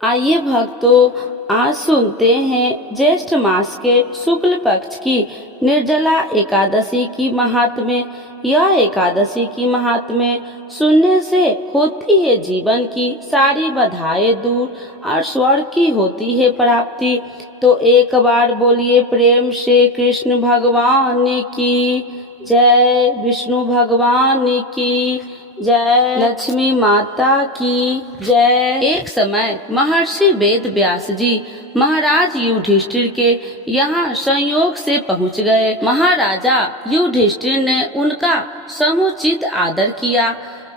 आइए भक्तों, आज सुनते हैं ज्येष्ठ मास के शुक्ल पक्ष की निर्जला एकादशी की महात्म्य। यह एकादशी की महात्म्य सुनने से होती है जीवन की सारी बाधाएं दूर और स्वर्ग की होती है प्राप्ति। तो एक बार बोलिए प्रेम से कृष्ण भगवान की जय, विष्णु भगवान की जय, लक्ष्मी माता की जय। एक समय महर्षि वेद व्यास जी महाराज युधिष्ठिर के यहाँ संयोग से पहुँच गए। महाराजा युधिष्ठिर ने उनका समुचित आदर किया,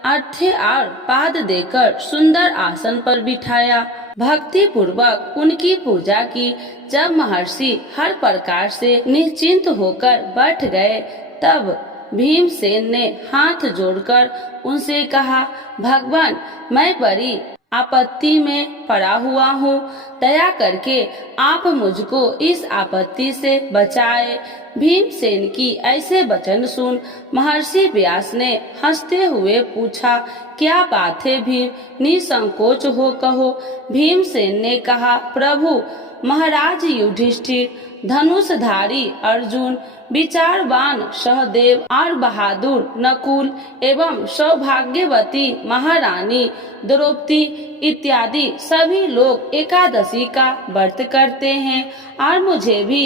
अर्घ्य और पाद देकर सुंदर आसन पर बिठाया, भक्ति पूर्वक उनकी पूजा की। जब महर्षि हर प्रकार से निश्चिंत होकर बैठ गए, तब भीमसेन ने हाथ जोड़कर उनसे कहा, भगवान, मैं बड़ी आपत्ति में पड़ा हुआ हूँ, दया करके आप मुझको इस आपत्ति से बचाए। भीमसेन की ऐसे वचन सुन महर्षि व्यास ने हंसते हुए पूछा, क्या बात है भीम, निसंकोच हो कहो। भीमसेन ने कहा, प्रभु, महाराज युधिष्ठिर, धनुषधारी अर्जुन, विचारवान सहदेव और बहादुर नकुल एवं सौभाग्यवती महारानी द्रौपदी इत्यादि सभी लोग एकादशी का व्रत करते हैं, और मुझे भी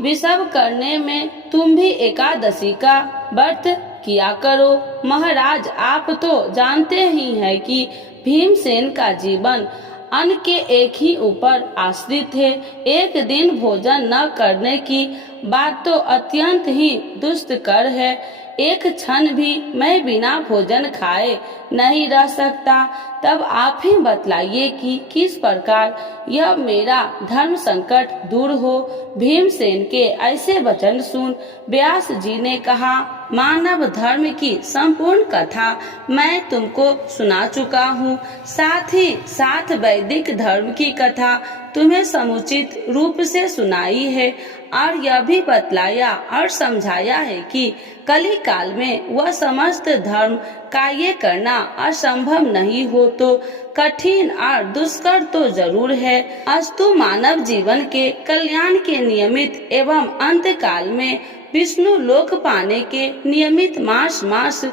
विषव करने में तुम भी एकादशी का व्रत किया करो। महाराज, आप तो जानते ही हैं कि भीमसेन का जीवन अन्न के एक ही ऊपर आश्रित है। एक दिन भोजन न करने की बात तो अत्यंत ही दुष्कर है। एक क्षण भी मैं बिना भोजन खाए नहीं रह सकता। तब आप ही बतलाइए कि किस प्रकार यह मेरा धर्म संकट दूर हो। भीमसेन के ऐसे वचन सुन व्यास जी ने कहा, मानव धर्म की संपूर्ण कथा मैं तुमको सुना चुका हूँ, साथ ही साथ वैदिक धर्म की कथा तुम्हें समुचित रूप से सुनाई है, और यह भी बतलाया और समझाया है कि कली काल में वह समस्त धर्म कार्य करना असंभव नहीं हो तो कठिन और दुष्कर तो जरूर है। अस्तु मानव जीवन के कल्याण के नियमित एवं अंत काल में विष्णु लोक पाने के नियमित मास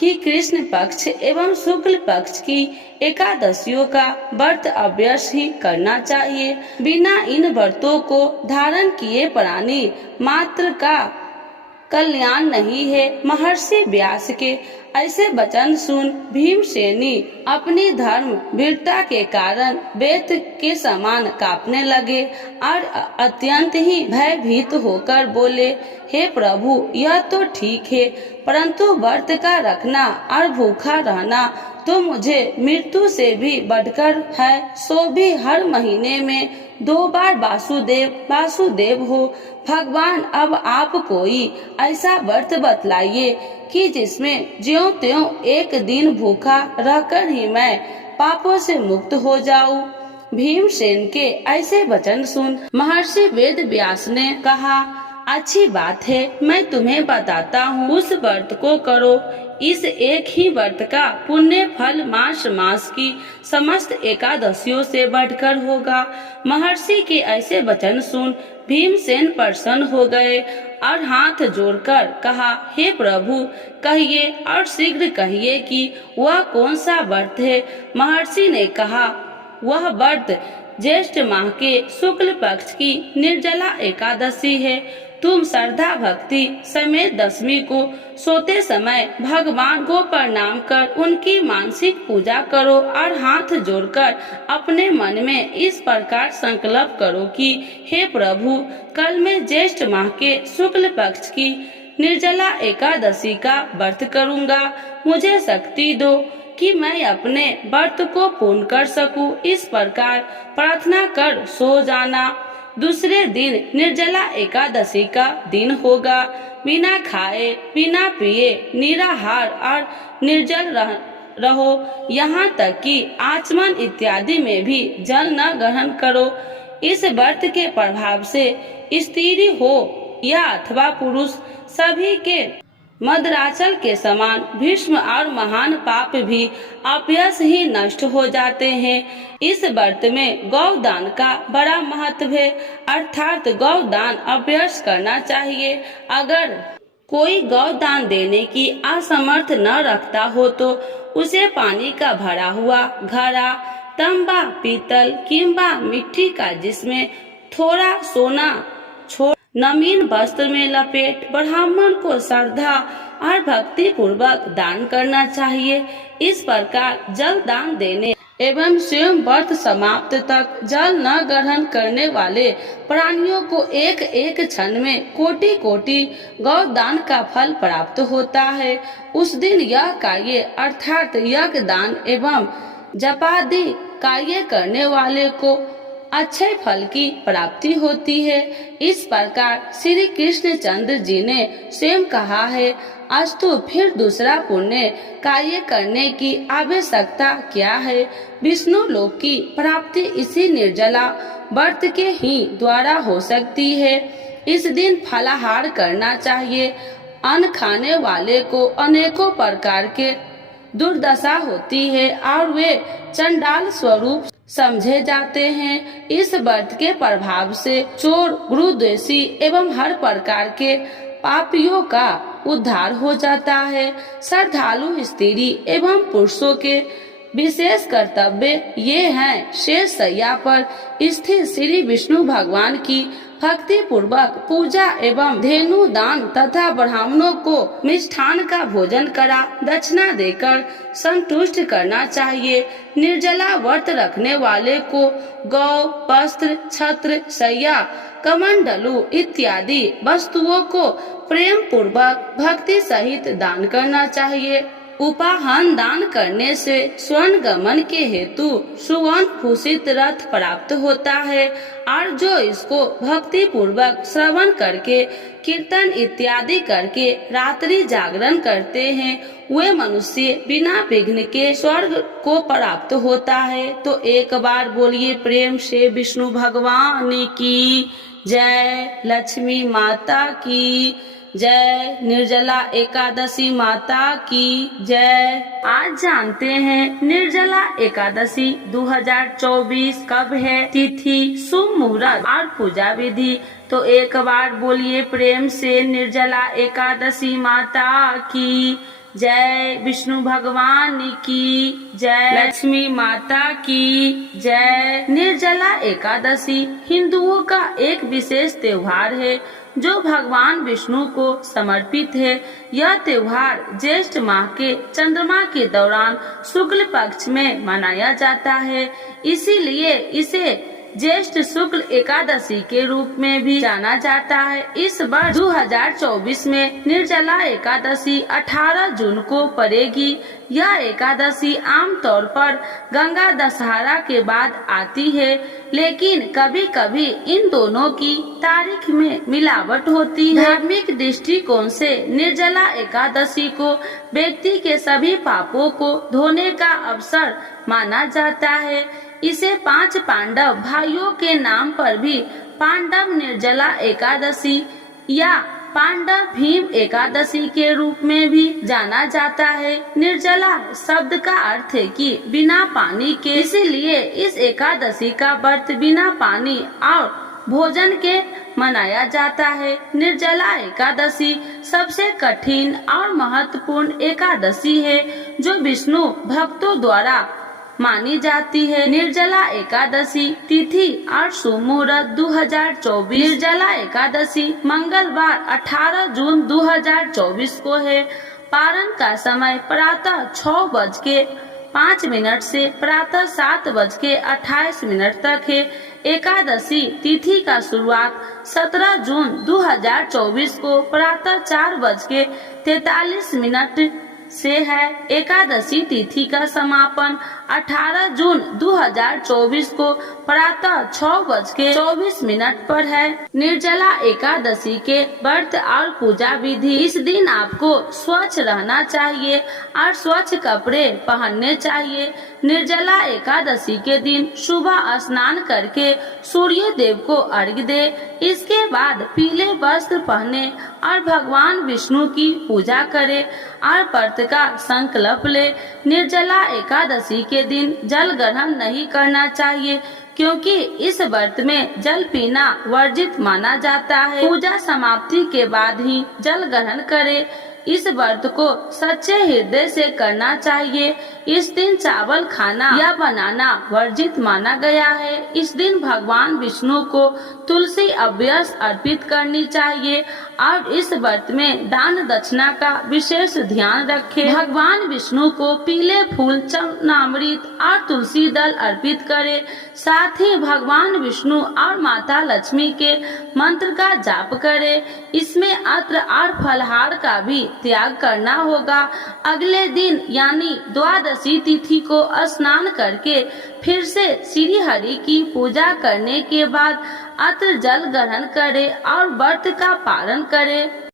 की कृष्ण पक्ष एवं शुक्ल पक्ष की एकादशियों का व्रत अवश्य ही करना चाहिए। बिना इन व्रतों को धारण किए प्राणी मात्र का कल्याण नहीं है। महर्षि व्यास के ऐसे वचन सुन भीमसेनी अपनी धर्म वीरता के कारण वेद के समान कांपने लगे और अत्यंत ही भयभीत होकर बोले, हे प्रभु, यह तो ठीक है, परंतु व्रत का रखना और भूखा रहना तो मुझे मृत्यु से भी बढ़कर है, सो भी हर महीने में 2 बार वासुदेव हो। भगवान, अब आप कोई ऐसा व्रत बतलाइए कि जिसमें ज्यों त्यों एक दिन भूखा रहकर ही मैं पापों से मुक्त हो जाऊं। भीमसेन के ऐसे वचन सुन महर्षि वेद व्यास ने कहा, अच्छी बात है, मैं तुम्हें बताता हूँ, उस व्रत को करो। इस एक ही व्रत का पुण्य फल मास की समस्त एकादशियों से बढ़कर होगा। महर्षि के ऐसे वचन सुन भीमसेन प्रसन्न हो गए और हाथ जोड़कर कहा, हे प्रभु, कहिए और शीघ्र कहिए कि वह कौन सा व्रत है। महर्षि ने कहा, वह व्रत ज्येष्ठ माह के शुक्ल पक्ष की निर्जला एकादशी है। तुम श्रद्धा भक्ति समेत दशमी को सोते समय भगवान को प्रणाम कर उनकी मानसिक पूजा करो और हाथ जोड़कर अपने मन में इस प्रकार संकल्प करो कि हे प्रभु, कल मैं ज्येष्ठ माह के शुक्ल पक्ष की निर्जला एकादशी का व्रत करूँगा। मुझे शक्ति दो कि मैं अपने व्रत को पूर्ण कर सकूं। इस प्रकार प्रार्थना कर सो जाना। दूसरे दिन निर्जला एकादशी का दिन होगा। बिना खाए बिना पिए निराहार और निर्जल रहो, यहाँ तक कि आचमन इत्यादि में भी जल न ग्रहण करो। इस व्रत के प्रभाव से स्त्री हो या अथवा पुरुष, सभी के मदराचल के समान भीष्म और महान पाप भी अपयश ही नष्ट हो जाते हैं। इस व्रत में गौदान का बड़ा महत्व है, अर्थात गौदान अपयश करना चाहिए। अगर कोई गौदान देने की असमर्थ न रखता हो तो उसे पानी का भरा हुआ घड़ा, तांबा, पीतल किंबा मिट्टी का जिसमें थोड़ा सोना छोड़ नवीन वस्त्र में लपेट ब्राह्मण को श्रद्धा और भक्ति पूर्वक दान करना चाहिए। इस प्रकार जल दान देने एवं स्वयं व्रत समाप्त तक जल न ग्रहण करने वाले प्राणियों को एक एक क्षण में कोटि कोटि गौदान का फल प्राप्त होता है। उस दिन यह कार्य अर्थात यज्ञ दान एवं जपादि कार्य करने वाले को अच्छे फल की प्राप्ति होती है। इस प्रकार श्री कृष्णचंद्र जी ने स्वयं कहा है, अस्तु फिर दूसरा पुण्य कार्य करने की आवश्यकता क्या है। विष्णु लोक की प्राप्ति इसी निर्जला व्रत के ही द्वारा हो सकती है। इस दिन फलाहार करना चाहिए। अन्न खाने वाले को अनेकों प्रकार के दुर्दशा होती है और वे चंडाल स्वरूप समझे जाते हैं। इस व्रत के प्रभाव से चोर, गुरुद्वेषी एवं हर प्रकार के पापियों का उद्धार हो जाता है। श्रद्धालु स्त्री एवं पुरुषों के विशेष कर्तव्य ये हैं, शेष शैया पर स्थित श्री विष्णु भगवान की भक्ति पूर्वक पूजा एवं धेनु दान तथा ब्राह्मणों को मिष्ठान का भोजन करा दक्षिणा देकर संतुष्ट करना चाहिए। निर्जला व्रत रखने वाले को गौ, वस्त्र, छत्र, शैया, कमंडलू इत्यादि वस्तुओं को प्रेम पूर्वक भक्ति सहित दान करना चाहिए। उपाहन दान करने से स्वर्ण गमन के हेतु सुवर्ण भूषित रथ प्राप्त होता है और जो इसको भक्ति पूर्वक श्रवण करके कीर्तन इत्यादि करके रात्रि जागरण करते हैं वे मनुष्य बिना विघ्न के स्वर्ग को प्राप्त होता है। तो एक बार बोलिए प्रेम से विष्णु भगवान की जय, लक्ष्मी माता की जय, निर्जला एकादशी माता की जय। आज जानते हैं निर्जला एकादशी 2024 कब है, तिथि, शुभ मुहूर्त और पूजा विधि। तो एक बार बोलिए प्रेम से निर्जला एकादशी माता की जय, विष्णु भगवान की जय, लक्ष्मी माता की जय। निर्जला एकादशी हिंदुओं का एक विशेष त्योहार है जो भगवान विष्णु को समर्पित है। यह त्योहार ज्येष्ठ माह के चंद्रमा के दौरान शुक्ल पक्ष में मनाया जाता है, इसीलिए इसे ज्येष्ठ शुक्ल एकादशी के रूप में भी जाना जाता है। इस वर्ष 2024 में निर्जला एकादशी 18 जून को पड़ेगी। यह एकादशी आमतौर पर गंगा दशहरा के बाद आती है, लेकिन कभी कभी इन दोनों की तारीख में मिलावट होती है। धार्मिक दृष्टिकोण से निर्जला एकादशी को व्यक्ति के सभी पापों को धोने का अवसर माना जाता है। इसे 5 पांडव भाइयों के नाम पर भी पांडव निर्जला एकादशी या पांडव भीम एकादशी के रूप में भी जाना जाता है। निर्जला शब्द का अर्थ है कि बिना पानी के, इसीलिए इस एकादशी का व्रत बिना पानी और भोजन के मनाया जाता है। निर्जला एकादशी सबसे कठिन और महत्वपूर्ण एकादशी है जो विष्णु भक्तों द्वारा मानी जाती है। निर्जला एकादशी तिथि और शुभ मुहूर्त 2024। निर्जला एकादशी मंगलवार 18 जून 2024 को है। पारण का समय प्रातः 6:05 से प्रातः 7:28 तक है। एकादशी तिथि का शुरुआत 17 जून 2024 को प्रातः 4:43 से है। एकादशी तिथि का समापन 18 जून 2024 को प्रातः 6:24 पर है। निर्जला एकादशी के व्रत और पूजा विधि। इस दिन आपको स्वच्छ रहना चाहिए और स्वच्छ कपड़े पहनने चाहिए। निर्जला एकादशी के दिन सुबह स्नान करके सूर्य देव को अर्घ्य दे। इसके बाद पीले वस्त्र पहने और भगवान विष्णु की पूजा करे और व्रत का संकल्प ले। निर्जला एकादशी के दिन जल ग्रहण नहीं करना चाहिए, क्योंकि इस व्रत में जल पीना वर्जित माना जाता है। पूजा समाप्ति के बाद ही जल ग्रहण करे। इस व्रत को सच्चे हृदय से करना चाहिए। इस दिन चावल खाना या बनाना वर्जित माना गया है। इस दिन भगवान विष्णु को तुलसी अभ्यस अर्पित करनी चाहिए और इस व्रत में दान दक्षिणा का विशेष ध्यान रखें। भगवान विष्णु को पीले फूल, चरणामृत और तुलसी दल अर्पित करें। साथ ही भगवान विष्णु और माता लक्ष्मी के मंत्र का जाप करें। इसमें अत्र और फलहार का भी त्याग करना होगा। अगले दिन यानी द्वादशी तिथि को स्नान करके फिर से श्री हरि की पूजा करने के बाद अत्र जल ग्रहण करे और व्रत का पालन करे।